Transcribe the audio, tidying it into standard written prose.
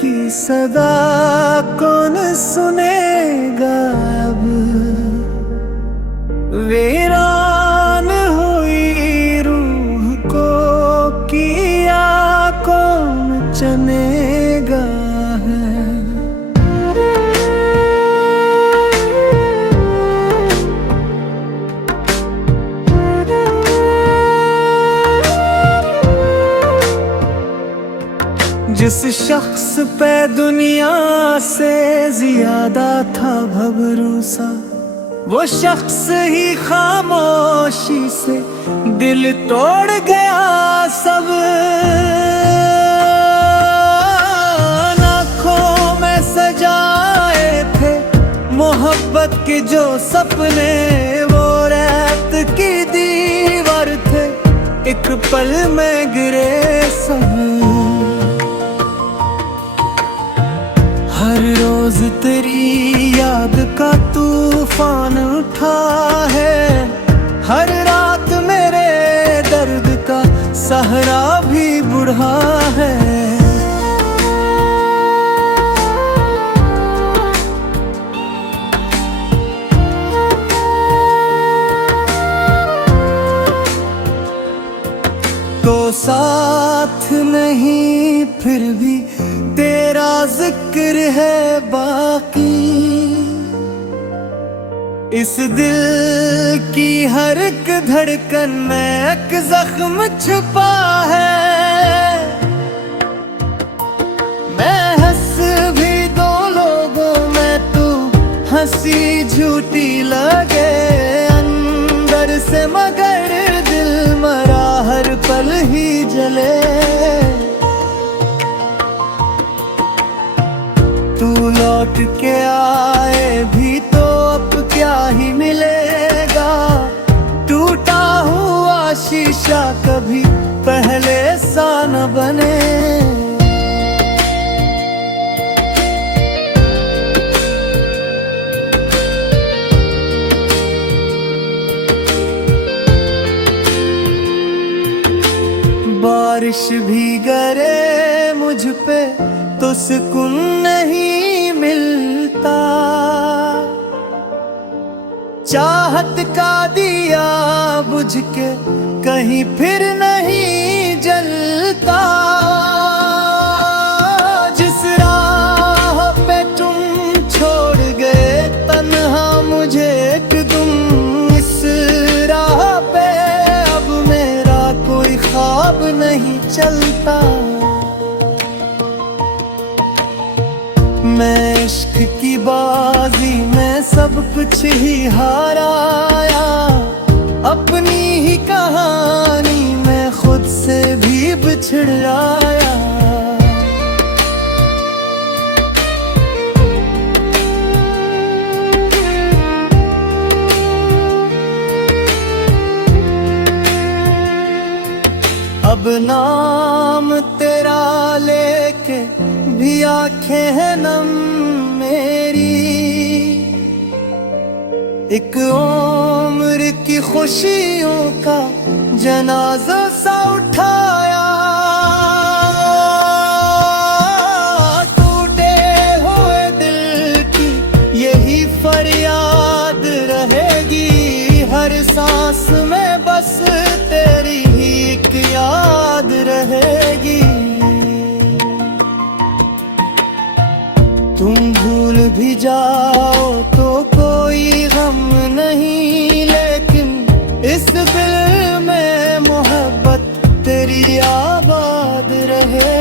की सदा कौन सुनेगा अब। वीरान हुई रूह को किया कौन चनेगा है। जिस शख्स पे दुनिया से ज्यादा था भभरूसा, वो शख्स ही खामोशी से दिल तोड़ गया सब। आँखों में सजाए थे मोहब्बत के जो सपने, वो रात की दीवार थे एक पल में गिरे सब। हर रोज तेरी याद का तूफान उठा है, हर रात मेरे दर्द का सहरा भी बुढ़ा है। तो साथ नहीं फिर भी तेरा जिक्र है बाकी। इस दिल की हर एक धड़कन में एक जख्म छुपा है। मैं हंस भी दो लोगों में, तू हंसी झूठी लगे अंदर से, मगर दिल मरा हर पल ही जले। तू लौट के आए भी तो अब क्या ही मिलेगा। टूटा हुआ शीशा कभी पहले सा न बने। बारिश भी गिरे मुझ पे तो सुकून नहीं मिलता। चाहत का दिया बुझ के कहीं फिर नहीं जलता। जिस राह पे तुम छोड़ गए तन्हा मुझे एक तुम, इस राह पे अब मेरा कोई ख्वाब नहीं चलता। मैं इश्क की बाजी में सब कुछ ही हाराया, अपनी ही कहानी में खुद से भी बिछड़ आया। अब नाम तेरा लेके भी आंखें हैं नम मेरी। एक उम्र की खुशियों का जनाजा सा उठाया। टूटे हुए दिल की यही फरियाद रहेगी, हर सांस में बस तेरी ही एक याद रहेगी। तुम भूल भी जाओ तो कोई गम नहीं, लेकिन इस दिल में मोहब्बत तेरी आबाद रहे।